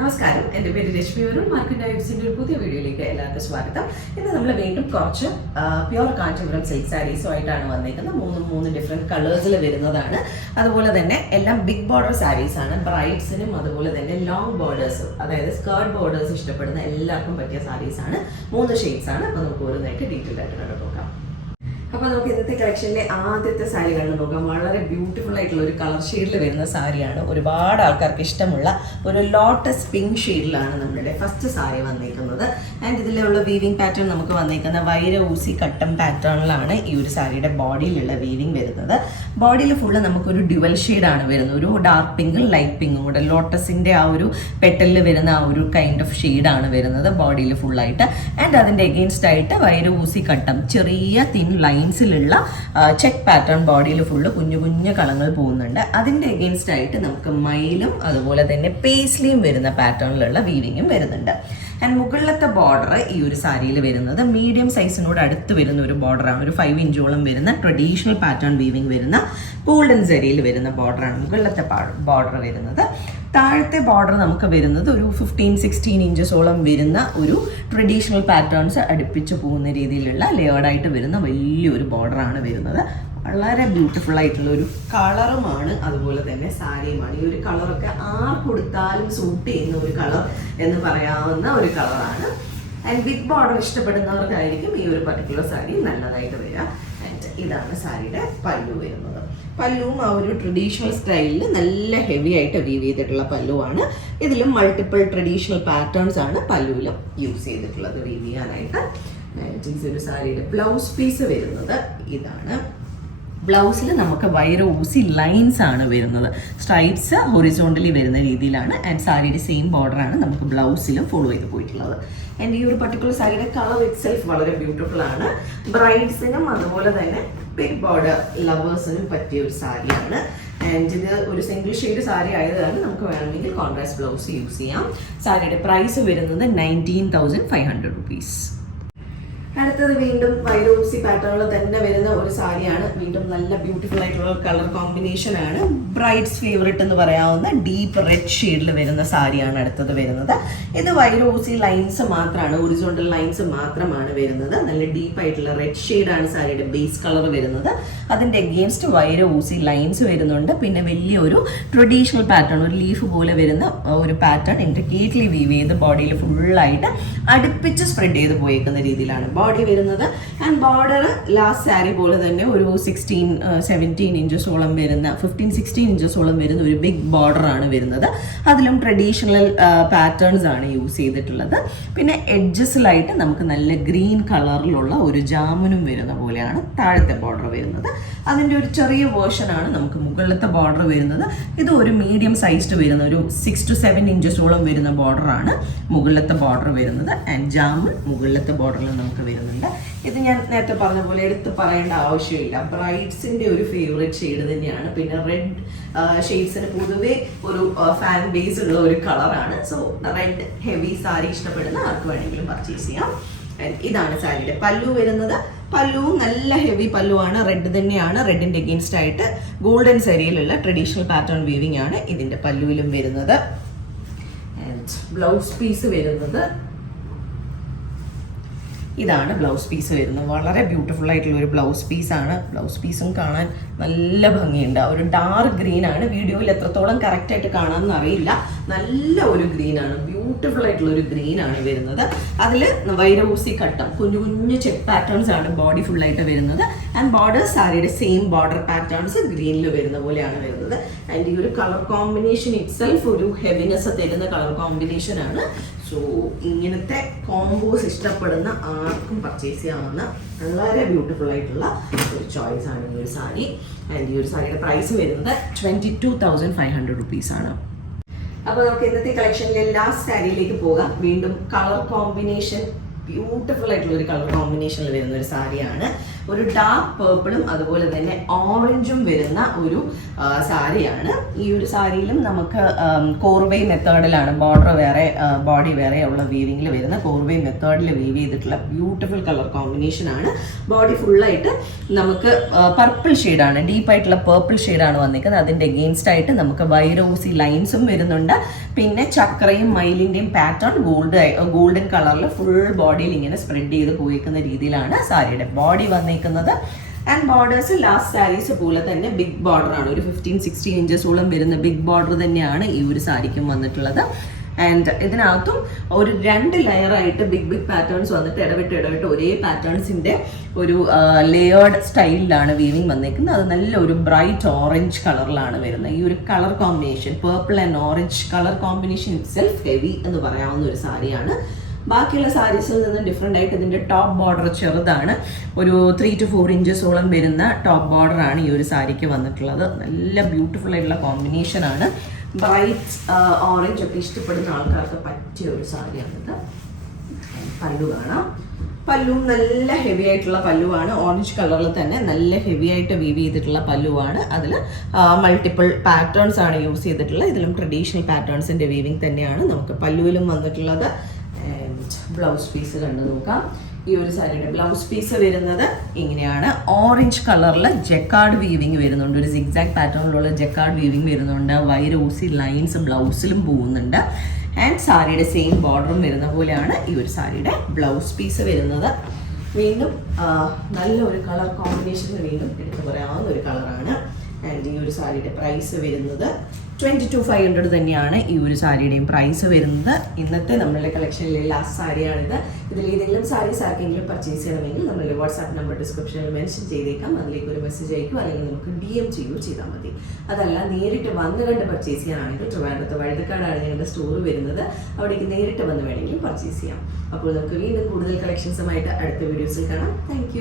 നമസ്കാരം, എൻ്റെ പേര് രശ്മി വരുൺ. മാർക്കറ്റ് വൈബ്സിൻ്റെ ഒരു പുതിയ വീഡിയോയിലേക്ക് എല്ലാവർക്കും സ്വാഗതം. ഇന്ന് നമ്മൾ വീണ്ടും കുറച്ച് പ്യുവർ കാഞ്ചീപുരം സിൽക്ക് സാരീസുമായിട്ടാണ് വന്നിരിക്കുന്നത്. മൂന്ന് ഡിഫറെൻറ്റ് കളേഴ്സിൽ വരുന്നതാണ്. അതുപോലെ തന്നെ എല്ലാം ബിഗ് ബോർഡർ സാരീസാണ്. ബ്രൈഡ്സിനും അതുപോലെ തന്നെ ലോങ് ബോർഡേഴ്സും, അതായത് സ്കേർട്ട് ബോർഡേഴ്സ് ഇഷ്ടപ്പെടുന്ന എല്ലാവർക്കും പറ്റിയ സാരീസാണ്. 3 ഷെയ്ഡ്സാണ്. അപ്പോൾ നമുക്ക് ഓരോന്നായിട്ട് ഡീറ്റെയിൽ ആയിട്ട് കണ്ടു നോക്കാം. അപ്പോൾ നമുക്ക് ഇന്നത്തെ കളക്ഷനിലെ ആദ്യത്തെ സാരി കണ്ടു നോക്കാം. വളരെ ബ്യൂട്ടിഫുൾ ആയിട്ടുള്ള ഒരു കളർ ഷെയ്ഡിൽ വരുന്ന സാരിയാണ്. ഒരുപാട് ആൾക്കാർക്ക് ഇഷ്ടമുള്ള ഒരു ലോട്ടസ് പിങ്ക് ഷെയ്ഡിലാണ് നമ്മുടെ ഫസ്റ്റ് സാരി വന്നിരിക്കുന്നത്. ആൻഡ് ഇതിലുള്ള വീവിങ് പാറ്റേൺ നമുക്ക് വന്നിരിക്കുന്ന വൈര ഊസി കട്ടം പാറ്റേണിലാണ് ഈ ഒരു സാരിയുടെ ബോഡിയിലുള്ള വീവിങ് വരുന്നത്. ബോഡിയിൽ ഫുള്ള് നമുക്കൊരു ഡ്യുവൽ ഷെയ്ഡാണ് വരുന്നത്. ഒരു ഡാർക്ക് പിങ്കും ലൈറ്റ് പിങ്കും കൂടെ ലോട്ടസിൻ്റെ ആ ഒരു പെട്ടലിൽ വരുന്ന ആ ഒരു കൈൻഡ് ഓഫ് ഷെയ്ഡാണ് വരുന്നത് ബോഡിയിൽ ഫുള്ളായിട്ട്. ആൻഡ് അതിൻ്റെ എഗെയിൻസ്റ്റ് ആയിട്ട് വൈര ഊസി കട്ടം ചെറിയ തിൻ ലൈൻസിലുള്ള ചെക്ക് പാറ്റേൺ ബോഡിയിൽ ഫുള്ള് കുഞ്ഞു കുഞ്ഞു കളങ്ങൾ പോകുന്നുണ്ട്. അതിൻ്റെ എഗെയിൻസ്റ്റ് ആയിട്ട് നമുക്ക് മയിലും അതുപോലെ തന്നെ പേസ്ലിയും വരുന്ന പാറ്റേണിലുള്ള വീവിങ്ങും വരുന്നുണ്ട്. ആൻഡ് മുകളിലത്തെ ബോർഡർ ഈ ഒരു സാരിയിൽ വരുന്നത് മീഡിയം സൈസിനോട് അടുത്ത് വരുന്ന ഒരു ബോർഡറാണ്. ഒരു 5 ഇഞ്ചോളം വരുന്ന ട്രഡീഷണൽ പാറ്റേൺ വീവിങ് വരുന്ന ഗോൾഡൻ സരിയിൽ വരുന്ന ബോർഡറാണ് മുകളിലത്തെ ബോർഡർ വരുന്നത്. താഴത്തെ ബോർഡർ നമുക്ക് വരുന്നത് ഒരു 15-16 ഇഞ്ചസോളം വരുന്ന ഒരു ട്രഡീഷണൽ പാറ്റേൺസ് അടുപ്പിച്ച് പോകുന്ന രീതിയിലുള്ള ലെയേർഡായിട്ട് വരുന്ന വലിയൊരു ബോർഡറാണ് വരുന്നത്. വളരെ ബ്യൂട്ടിഫുൾ ആയിട്ടുള്ള ഒരു കളറുമാണ്, അതുപോലെ തന്നെ സാരിയുമാണ്. ഈ ഒരു കളറൊക്കെ കൊടുത്താലും സൂട്ട് ചെയ്യുന്ന ഒരു കളർ എന്ന് പറയാവുന്ന ഒരു കളറാണ്. ആൻഡ് ബിഗ് ബോർഡർ ഇഷ്ടപ്പെടുന്നവർക്കായിരിക്കും ഈ ഒരു പർട്ടിക്കുലർ സാരി നല്ലതായിട്ട് വരിക. ആൻഡ് ഇതാണ് സാരിയുടെ പല്ലു വരുന്നത്. പല്ലുവും ആ ഒരു ട്രഡീഷണൽ സ്റ്റൈലിൽ നല്ല ഹെവി ആയിട്ട് വീവ് ചെയ്തിട്ടുള്ള പല്ലുവാണ്. ഇതിലും മൾട്ടിപ്പിൾ ട്രഡീഷണൽ പാറ്റേൺസ് ആണ് പല്ലുവിലും യൂസ് ചെയ്തിട്ടുള്ളത് വീവ് ചെയ്യാനായിട്ട്. ഒരു സാരിയുടെ ബ്ലൗസ് പീസ് വരുന്നത് ഇതാണ്. ബ്ലൗസിൽ നമുക്ക് വൈര ഊസി ലൈൻസ് ആണ് വരുന്നത്. സ്ട്രൈപ്സ് ഹൊറിസോണ്ടലി വരുന്ന രീതിയിലാണ്. ആൻഡ് സാരിയുടെ സെയിം ബോർഡറാണ് നമുക്ക് ബ്ലൗസിലും ഫോളോ ചെയ്ത് പോയിട്ടുള്ളത്. ആൻഡ് ഈ ഒരു പർട്ടിക്കുലർ സാരിയുടെ കളർ ഇറ്റ്സെൽഫ് വളരെ ബ്യൂട്ടിഫുൾ ആണ്. ബ്രൈഡ്സിനും അതുപോലെ തന്നെ ബിഗ് ബോർഡർ ലവേഴ്സിനും പറ്റിയ ഒരു സാരിയാണ്. ആൻഡ് ഇത് ഒരു സിംഗിൾ ഷെയ്ഡ് സാരി ആയതാണ് നമുക്ക് വേണമെങ്കിൽ കോൺട്രാസ്റ്റ് ബ്ലൗസ് യൂസ് ചെയ്യാം. സാരിയുടെ പ്രൈസ് വരുന്നത് 19,500 rupees. അടുത്തത് വീണ്ടും വൈരോസി പാറ്റേണിൽ തന്നെ വരുന്ന ഒരു സാരിയാണ്. വീണ്ടും നല്ല ബ്യൂട്ടിഫുൾ ആയിട്ടുള്ള കളർ കോമ്പിനേഷൻ ആണ്. ബ്രൈഡ്സ് ഫേവറേറ്റ് എന്ന് പറയാവുന്ന ഡീപ്പ് റെഡ് ഷെയ്ഡിൽ വരുന്ന സാരിയാണ് അടുത്തത് വരുന്നത്. ഇത് വൈരോസി ലൈൻസ് മാത്രമാണ്, ഒറിസോണ്ടൽ ലൈൻസ് മാത്രമാണ് വരുന്നത്. നല്ല ഡീപ്പ് ആയിട്ടുള്ള റെഡ് ഷെയ്ഡാണ് സാരിയുടെ ബേസ് കളർ വരുന്നത്. അതിൻ്റെ എഗെയിൻസ്റ്റ് വൈരോസി ലൈൻസ് വരുന്നുണ്ട്. പിന്നെ വലിയൊരു ട്രഡീഷണൽ പാറ്റേൺ, ഒരു ലീഫ് പോലെ വരുന്ന ഒരു പാറ്റേൺ ഇൻട്രിക്കേറ്റ്ലി വീവ് ചെയ്ത് ബോഡിയിൽ ഫുള്ളായിട്ട് അടുപ്പിച്ച് സ്പ്രെഡ് ചെയ്ത് പോയേക്കുന്ന രീതിയിലാണ് ബോഡി വരുന്നത്. ആൻഡ് ബോർഡർ ലാസ്റ്റ് സാരി പോലെ തന്നെ ഒരു 16-17 ഇഞ്ചസോളം വരുന്ന 15-16 ഇഞ്ചസോളം വരുന്ന ഒരു ബിഗ് ബോർഡറാണ് വരുന്നത്. അതിലും ട്രഡീഷണൽ പാറ്റേൺസ് ആണ് യൂസ് ചെയ്തിട്ടുള്ളത്. പിന്നെ എഡ്ജസിലായിട്ട് നമുക്ക് നല്ല ഗ്രീൻ കളറിലുള്ള ഒരു ജാമുനും വരുന്ന പോലെയാണ് താഴത്തെ ബോർഡർ വരുന്നത്. അതിൻ്റെ ഒരു ചെറിയ വേർഷനാണ് നമുക്ക് മുകളിലത്തെ ബോർഡർ വരുന്നത്. ഇത് ഒരു മീഡിയം സൈസ്ഡ് വരുന്ന ഒരു 6-7 ഇഞ്ചസോളം വരുന്ന ബോർഡറാണ് മുകളിലത്തെ ബോർഡർ വരുന്നത്. ആൻഡ് ജാമുൻ മുകളിലത്തെ ബോർഡറിൽ നമുക്ക് വരുന്നുണ്ട്. ഇത് ഞാൻ നേരത്തെ പറഞ്ഞ പോലെ എടുത്ത് പറയേണ്ട ആവശ്യമില്ല. ബ്രൈഡ്സിൻ്റെ ഒരു ഫേവറേറ്റ് ഷെയ്ഡ് തന്നെയാണ്. പിന്നെ റെഡ് ഷെയ്ഡ്സിന് പൊതുവേ ഒരു ഫാൻ ബേസ് ഉള്ള ഒരു കളറാണ്. സോ റെഡ് ഹെവി സാരി ഇഷ്ടപ്പെടുന്ന ആർക്ക് വേണമെങ്കിലും പർച്ചേസ് ചെയ്യാം. ഇതാണ് സാരിയുടെ പല്ലു വരുന്നത്. പല്ലുവും നല്ല ഹെവി പല്ലുവാണ്. റെഡ് തന്നെയാണ്. റെഡിൻ്റെ എഗെയിൻസ്റ്റ് ആയിട്ട് ഗോൾഡൻ സാരിയിലുള്ള ട്രഡീഷണൽ പാറ്റേൺ വീവിംഗ് ആണ് ഇതിൻ്റെ പല്ലുവിലും വരുന്നത്. ആൻഡ് ബ്ലൗസ് പീസ് വരുന്നത് ഇതാണ്. ബ്ലൗസ് പീസ് വരുന്നത് വളരെ ബ്യൂട്ടിഫുൾ ആയിട്ടുള്ള ഒരു ബ്ലൗസ് പീസാണ്. ബ്ലൗസ് പീസും കാണാൻ നല്ല ഭംഗിയുണ്ട്. ഒരു ഡാർക്ക് ഗ്രീൻ ആണ്. വീഡിയോയിൽ എത്രത്തോളം കറക്റ്റായിട്ട് കാണാമെന്ന് അറിയില്ല. നല്ല ഒരു ഗ്രീനാണ്, ബ്യൂട്ടിഫുൾ ആയിട്ടുള്ള ഒരു ഗ്രീനാണ് വരുന്നത്. അതിൽ വൈരൂസി കട്ടം കുഞ്ഞു കുഞ്ഞു ചെക്ക് പാറ്റേൺസ് ആണ് ബോഡി ഫുള്ളായിട്ട് വരുന്നത്. ആൻഡ് ബോർഡർ സാരിയുടെ സെയിം ബോർഡർ പാറ്റേൺസ് ഗ്രീനിൽ വരുന്ന പോലെയാണ് വരുന്നത്. ആൻഡ് ഈ ഒരു കളർ കോമ്പിനേഷൻ ഇറ്റ്സെൽഫ് ഒരു ഹെവിനെസ് തരുന്ന കളർ കോമ്പിനേഷൻ ആണ്. സോ ഇങ്ങനത്തെ കോംബോസ് ഇഷ്ടപ്പെടുന്ന ആർക്കും പർച്ചേസ് ചെയ്യാവുന്ന വളരെ ബ്യൂട്ടിഫുൾ ആയിട്ടുള്ള ഒരു ചോയ്സ് ആണ് ഈ ഒരു സാരി. ആൻഡ് ഈ ഒരു സാരിയുടെ പ്രൈസ് വരുന്നത് 22,500 rupees ആണ്. അപ്പോൾ നമുക്ക് ഇന്നത്തെ കളക്ഷനിലെ ലാസ്റ്റ് സാരിയിലേക്ക് പോകാം. വീണ്ടും കളർ കോമ്പിനേഷൻ ബ്യൂട്ടിഫുൾ ആയിട്ടുള്ള ഒരു കളർ കോമ്പിനേഷനിൽ വരുന്ന ഒരു സാരിയാണ്. ഒരു ഡാർക്ക് പേർപ്പിളും അതുപോലെ തന്നെ ഓറഞ്ചും വരുന്ന ഒരു സാരിയാണ്. ഈ ഒരു സാരിയിലും നമുക്ക് കോർവേ മെത്തേഡിലാണ് ബോർഡർ വേറെ ബോഡി വേറെ ഉള്ള വീവിങ്ങിൽ വരുന്ന കോർവേ മെത്തേഡിൽ വീവ് ചെയ്തിട്ടുള്ള ബ്യൂട്ടിഫുൾ കളർ കോമ്പിനേഷൻ ആണ്. ബോഡി ഫുള്ളായിട്ട് നമുക്ക് പർപ്പിൾ ഷെയ്ഡാണ്, ഡീപ്പായിട്ടുള്ള പേർപ്പിൾ ഷെയ്ഡാണ് വന്നിരിക്കുന്നത്. അതിൻ്റെ എഗെയിൻസ്റ്റ് ആയിട്ട് നമുക്ക് വൈരോസി ലൈൻസും വരുന്നുണ്ട്. പിന്നെ ചക്രയും മയിലിൻ്റെയും പാറ്റേൺ ഗോൾഡൻ കളറിൽ ഫുൾ ബോഡിയിൽ ഇങ്ങനെ സ്പ്രെഡ് ചെയ്ത് പോയിരിക്കുന്ന രീതിയിലാണ് സാരിയുടെ ബോഡി വന്നിരിക്കുന്നത്. ആൻഡ് ബോർഡേഴ്സ് ലാസ്റ്റ് സാരീസ് പോലെ തന്നെ ബിഗ് ബോർഡർ ആണ്, ഒരു 15-16 ഇഞ്ചസോളം വരുന്ന ബിഗ് ബോർഡർ തന്നെയാണ് ഈ ഒരു സാരിക്കും വന്നിട്ടുള്ളത്. ആൻഡ് ഇതിനകത്തും ഒരു 2 ലെയറായിട്ട് ബിഗ് പാറ്റേൺസ് വന്നിട്ട് ഇടവിട്ട് ഒരേ പാറ്റേൺസിൻ്റെ ഒരു ലെയേർഡ് സ്റ്റൈലിലാണ് വീവിങ് വന്നിരിക്കുന്നത്. അത് നല്ല ഒരു ബ്രൈറ്റ് ഓറഞ്ച് കളറിലാണ് വരുന്നത്. ഈ ഒരു colour combination purple and orange colour combination itself heavy എന്ന് പറയാവുന്ന ഒരു സാരിയാണ്. ബാക്കിയുള്ള സാരീസിൽ നിന്ന് ഡിഫറെൻ്റ് ആയിട്ട് ഇതിൻ്റെ ടോപ്പ് ബോർഡർ ചെറുതാണ്, ഒരു 3 to 4 ഇഞ്ചസോളം വരുന്ന ടോപ്പ് ബോർഡറാണ് ഈ ഒരു സാരിക്ക് വന്നിട്ടുള്ളത്. നല്ല ബ്യൂട്ടിഫുൾ ആയിട്ടുള്ള കോമ്പിനേഷനാണ്. ബ്രൈറ്റ് ഓറഞ്ച് ഒക്കെ ഇഷ്ടപ്പെടുന്ന ആൾക്കാർക്ക് പറ്റിയ ഒരു സാരിയാണിത്. പല്ലു കാണാം, പല്ലുവും നല്ല ഹെവി ആയിട്ടുള്ള പല്ലുവാണ്. ഓറഞ്ച് കളറിൽ തന്നെ നല്ല ഹെവി ആയിട്ട് വീവ് ചെയ്തിട്ടുള്ള പല്ലുവാണ്. അതിൽ മൾട്ടിപ്പിൾ പാറ്റേൺസ് ആണ് യൂസ് ചെയ്തിട്ടുള്ളത്. ഇതിലും ട്രഡീഷണൽ പാറ്റേൺസിൻ്റെ വീവിങ് തന്നെയാണ് നമുക്ക് പല്ലുവിലും വന്നിട്ടുള്ളത്. ബ്ലൗസ് പീസ് കണ്ടു നോക്കാം. ഈ ഒരു സാരിയുടെ ബ്ലൗസ് പീസ് വരുന്നത് ഇങ്ങനെയാണ്. ഓറഞ്ച് കളറിൽ ജെക്കാർഡ് വീവിങ് വരുന്നുണ്ട്, ഒരു സിഗ്സാഗ് പാറ്റേണിലുള്ള ജെക്കാർഡ് വീവിങ് വരുന്നുണ്ട്. വൈറൂസി ലൈൻസ് ബ്ലൗസിലും പോകുന്നുണ്ട്. ആൻഡ് സാരിയുടെ സെയിം ബോർഡറും വരുന്ന പോലെയാണ് ഈ ഒരു സാരിയുടെ ബ്ലൗസ് പീസ് വരുന്നത്. വീണ്ടും നല്ലൊരു കളർ കോമ്പിനേഷൻ വീണ്ടും എടുത്തു പറയാവുന്ന ഒരു കളറാണ്. ആൻഡ് ഈ ഒരു സാരിയുടെ പ്രൈസ് വരുന്നത് 22,500 തന്നെയാണ് ഈ ഒരു സാരിയുടെയും പ്രൈസ് വരുന്നത്. ഇന്നത്തെ നമ്മളുടെ കളക്ഷനിലെ ലാസ്റ്റ് സാരിയാണിത്. ഇതിൽ ഏതെങ്കിലും സാരീസ് ആർക്കെങ്കിലും പർച്ചേസ് ചെയ്യണമെങ്കിൽ നമ്മളുടെ വാട്സാപ്പ് നമ്പർ ഡിസ്ക്രിപ്ഷനിൽ മെൻഷൻ ചെയ്തേക്കാം. അതിലേക്ക് ഒരു മെസ്സേജ് അയക്കും, അല്ലെങ്കിൽ നമുക്ക് DM ചെയ്യുകയോ ചെയ്താൽ മതി. അതല്ല നേരിട്ട് വന്ന് കണ്ട് പർച്ചേസ് ചെയ്യാനാണെങ്കിൽ ട്രിവാൻഡ്രത്ത് വഴുതക്കാടാണ് ഞങ്ങളുടെ സ്റ്റോർ വരുന്നത്. അവിടേക്ക് നേരിട്ട് വന്ന് വേണമെങ്കിലും പർച്ചേസ് ചെയ്യാം. അപ്പോൾ നമുക്ക് വീണ്ടും കൂടുതൽ കളക്ഷൻസുമായിട്ട് അടുത്ത വീഡിയോസിൽ കാണാം. താങ്ക്